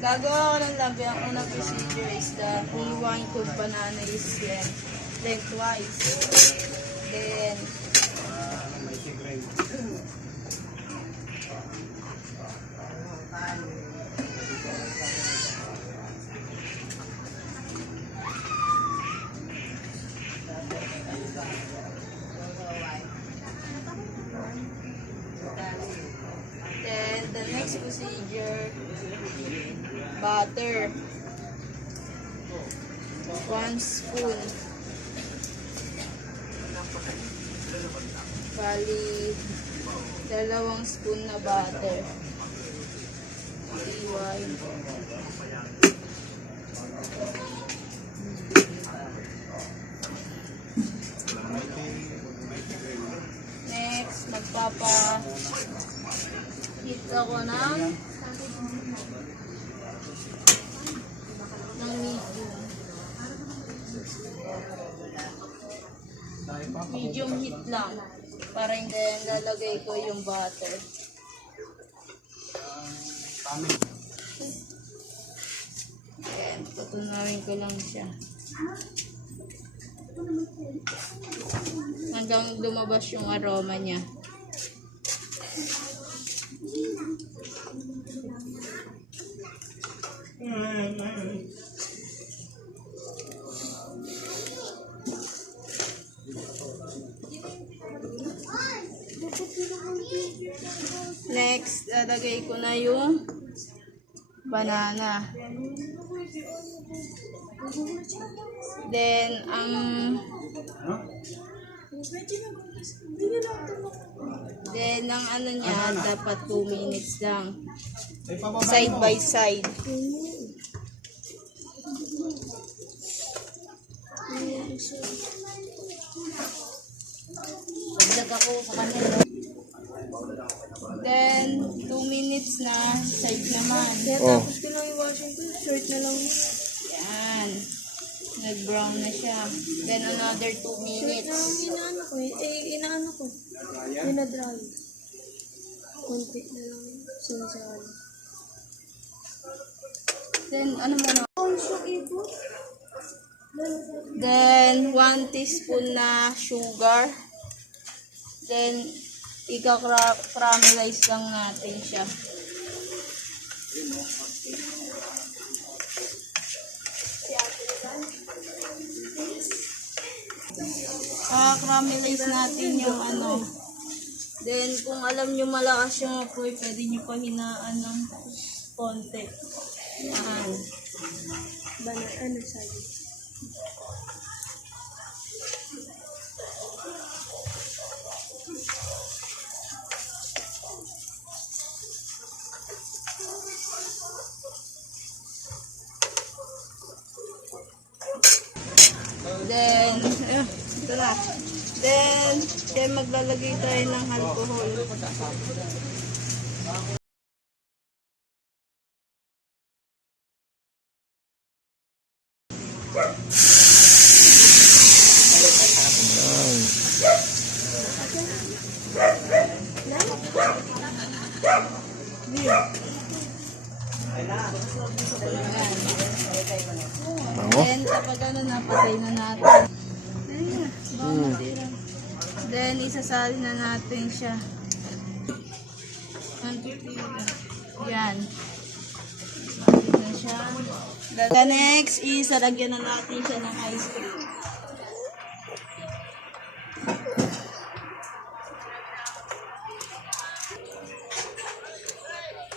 Gagawa ko ng labi. Ang unang procedure is the rewind to banana is lengthwise. Then, the next procedure, butter. 1 spoon. Bali, 2 spoon na butter. Rewind. Next, magpapa-heat ako ng medium heat lang para hindi lalagay ko yung butter. Ayan, tutunawin ko lang siya hanggang lumabas yung aroma niya. Next, lalagay ko na yung banana. Then, ang ano niya, dapat 2 minutes lang. Side by side. Then, 2 minutes na, side naman. Tapos ko lang yung washing ko, short na lang. Yan. Nag-brown na siya. Then, another 2 minutes. Inaano ko. Inadry. Konti na lang. Sinsari. Then, ano mo na? Then, 1 teaspoon na sugar. Then, ika-caramelize lang natin siya. Caramelize natin yung ano. Then, kung alam nyo malakas yung apoy, pwede nyo pa hinaan ng konti. Ano sabi? Then, ito na. Then maglalagay tayo ng alcohol. Then, kapag ano, napatay na natin. Then, isasali na natin siya. Yan. Siya. The next is, lagyan na natin siya ng ice cream.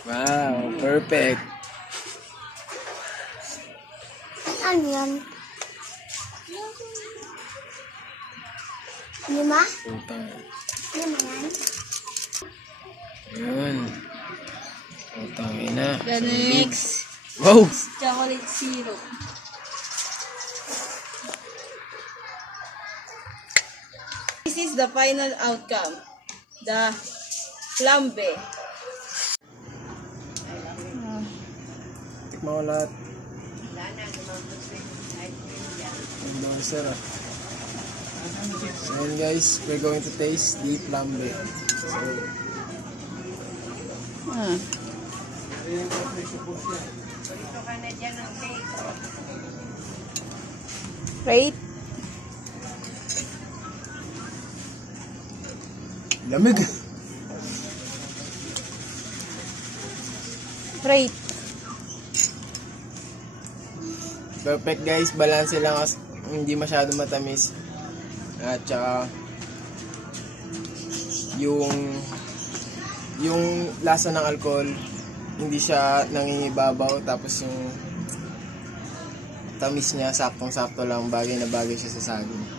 Wow, perfect. Ano yan? Lima? Putang. Lima yan? Yun. Putang ina. The next, Wow! chocolate syrup. This is the final outcome. The flambe. Tikman ko lahat. Ang mga sarap. So yun guys, we're going to taste the flambe. So, Rate? Lamig. Rate. Perfect guys, balance lang kasi hindi masyado matamis. At saka yung lasa ng alcohol hindi siya nangingibabaw, tapos yung tamis niya saktong-sakto lang, bagay na bagay siya sa saging.